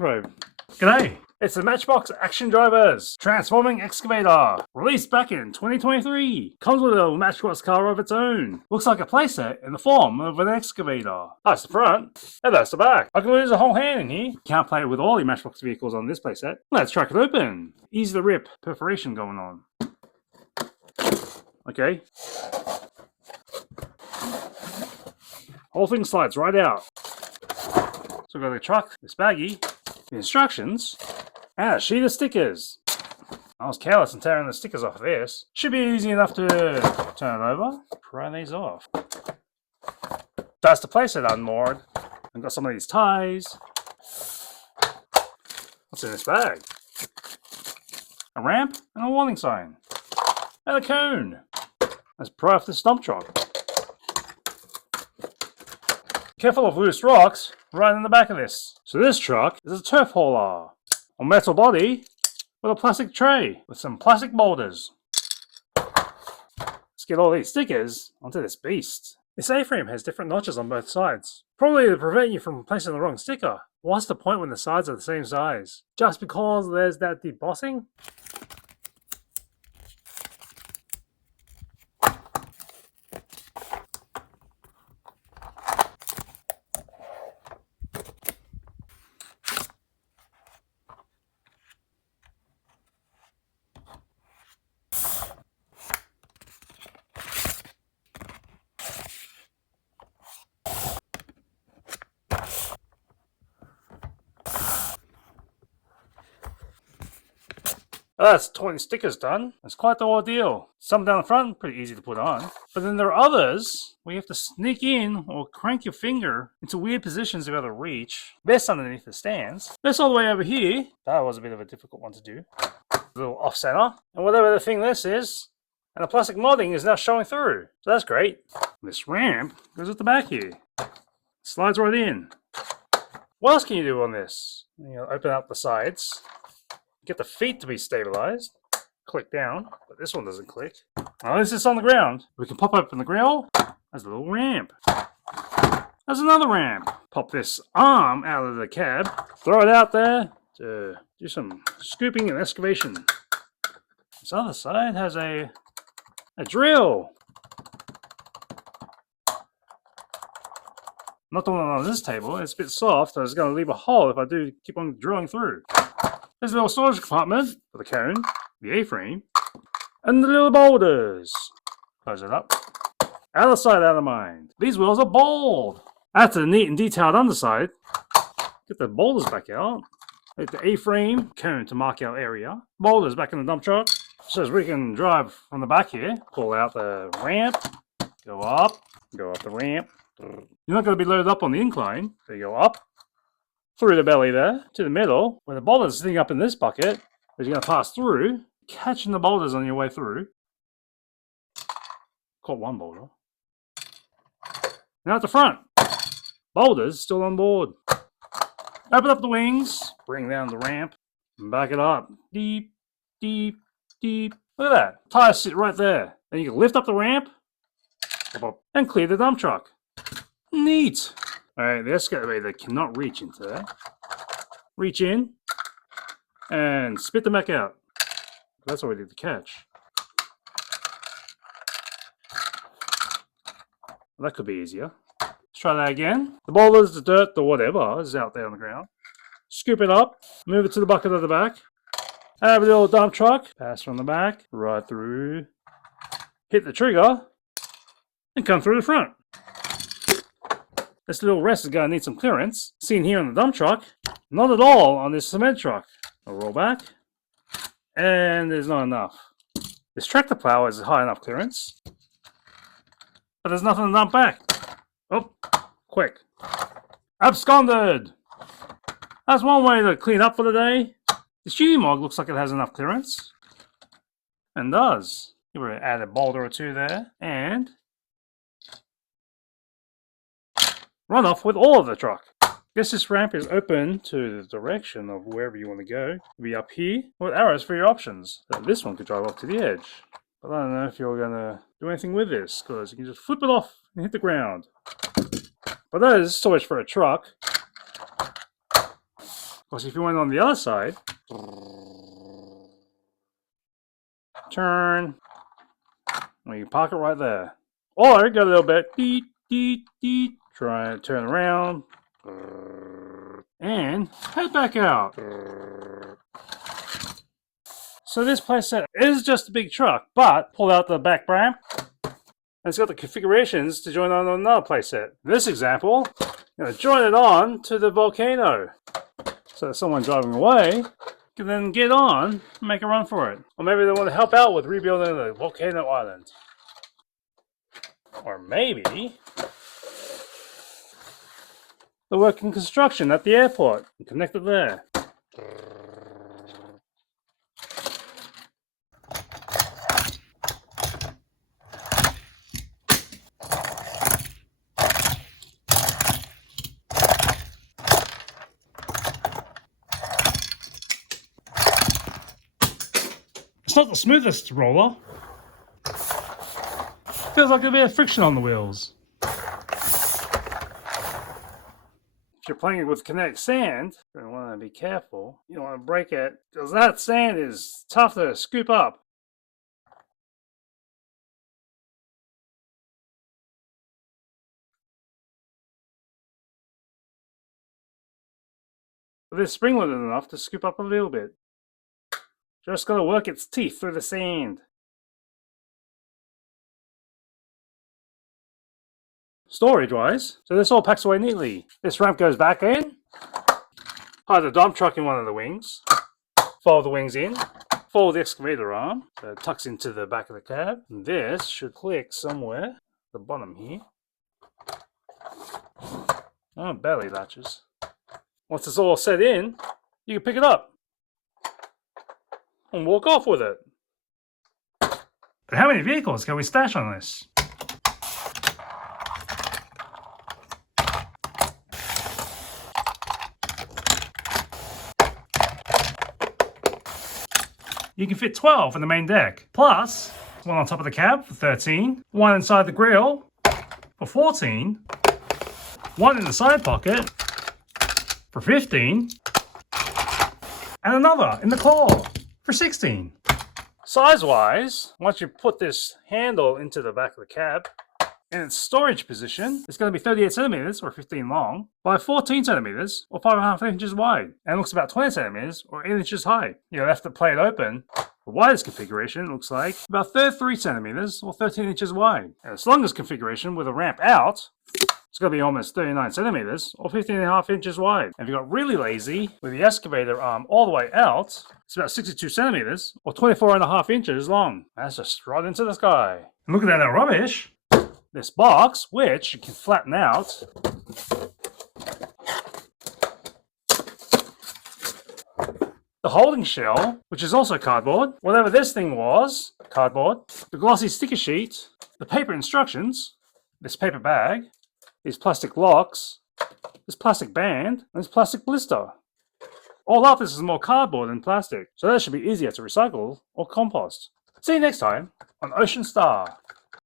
G'day! It's the Matchbox Action Drivers Transforming Excavator, released back in 2023. Comes with a Matchbox car of its own. Looks like a playset in the form of an excavator. That's the front, and that's the back. I can lose a whole hand in here. Can't play with all the Matchbox vehicles on this playset. Let's crack it open. Easy to rip, perforation going on. Okay. Whole thing slides right out. So we've got the truck, this baggie, the instructions, and a sheet of stickers. I was careless in tearing the stickers off of this. Should be easy enough to turn it over, pry these off. That's the playset unmoored. I've got some of these ties. What's in this bag? A ramp and a warning sign. And a cone. Let's pry off this dump truck. Careful of loose rocks right in the back of this. So this truck is a turf hauler. A metal body with a plastic tray with some plastic boulders. Let's get all these stickers onto this beast. This A-frame has different notches on both sides, probably to prevent you from placing the wrong sticker. What's the point when the sides are the same size? Just because there's that debossing? That's 20 stickers done. That's quite the ordeal. Some down the front, pretty easy to put on. But then there are others where you have to sneak in or crank your finger into weird positions to be able to reach. This underneath the stands. This all the way over here. That was a bit of a difficult one to do. A little off center. And whatever the thing this is, and the plastic modding is now showing through. So that's great. This ramp goes at the back here. Slides right in. What else can you do on this? You open up the sides. Get the feet to be stabilized. Click down, but this one doesn't click. Oh, this is on the ground. We can pop open the grill. There's a little ramp. There's another ramp. Pop this arm out of the cab. Throw it out there to do some scooping and excavation. This other side has a drill. Not the one on this table. It's a bit soft, so it's going to leave a hole if I do keep on drilling through. There's a little storage compartment for the cone, the A-frame, and the little boulders. Close it up. Out of sight, out of mind. These wheels are bald. That's a neat and detailed underside. Get the boulders back out. Take the A-frame, cone to mark our area. Boulders back in the dump truck. So as we can drive from the back here, pull out the ramp, go up the ramp. You're not going to be loaded up on the incline. So you go up. Through the belly there, to the middle, where the boulder's sitting up in this bucket, as you're going to pass through, catching the boulders on your way through. Caught one boulder. Now at the front, boulders still on board. Open up the wings, bring down the ramp, and back it up. Deep, deep, deep. Look at that. Tires sit right there. Then you can lift up the ramp, and clear the dump truck. Neat. Alright, the excavator cannot reach into there. Reach in and spit them back out. That's what we did to catch. Well, that could be easier. Let's try that again. The boulders, the dirt, the whatever is out there on the ground. Scoop it up, move it to the bucket at the back. Have a little dump truck, pass from the back, right through, hit the trigger, and come through the front. This little rest is going to need some clearance. Seen here on the dump truck. Not at all on this cement truck. I'll roll back. And there's not enough. This tractor plow is high enough clearance. But there's nothing to dump back. Oh, quick. Absconded! That's one way to clean up for the day. The shooting mog looks like it has enough clearance. And does. You would add a boulder or two there. And run off with all of the truck. Guess this ramp is open to the direction of wherever you want to go. It'll be up here with arrows for your options. So this one could drive off to the edge. But I don't know if you're going to do anything with this, because you can just flip it off and hit the ground. But that is storage for a truck. course, if you went on the other side, turn, well, you park it right there. Or go a little bit, deet, deet, deet, try and turn around, and head back out. So this playset is just a big truck, but pull out the back ramp, and it's got the configurations to join on another playset. In this example, I'm going to join it on to the volcano, so that someone driving away can then get on and make a run for it. Or maybe they want to help out with rebuilding the volcano island. Or maybe they work in construction at the airport and connect it there. It's not the smoothest roller. Feels like a bit of friction on the wheels. If you're playing with kinetic sand, you're going to want to be careful. You don't want to break it, because that sand is tough to scoop up. But this spring is enough to scoop up a little bit. Just got to work its teeth through the sand. Storage-wise, so this all packs away neatly. This ramp goes back in, hide the dump truck in one of the wings, fold the wings in, fold the excavator arm, so it tucks into the back of the cab. And this should click somewhere at the bottom here. Oh, barely latches. Once it's all set in, you can pick it up and walk off with it. But how many vehicles can we stash on this? You can fit 12 in the main deck, plus one on top of the cab for 13, one inside the grille for 14, one in the side pocket for 15, and another in the claw for 16. Size-wise, once you put this handle into the back of the cab, in its storage position, it's going to be 38 centimeters or 15 long by 14 centimeters or 5.5 inches wide, and it looks about 20 centimeters or 8 inches high. You'll have to play it open. The widest configuration looks like about 33 centimeters or 13 inches wide. And its longest configuration with a ramp out, it's going to be almost 39 centimeters or 15.5 inches wide. And if you got really lazy with the excavator arm all the way out, it's about 62 centimeters or 24.5 inches long. That's just right into the sky. And look at that rubbish. This box, which you can flatten out, the holding shell, which is also cardboard, whatever this thing was, cardboard, the glossy sticker sheet, the paper instructions, this paper bag, these plastic locks, this plastic band, and this plastic blister. All up, this is more cardboard than plastic, so that should be easier to recycle or compost. See you next time on Ocean Star.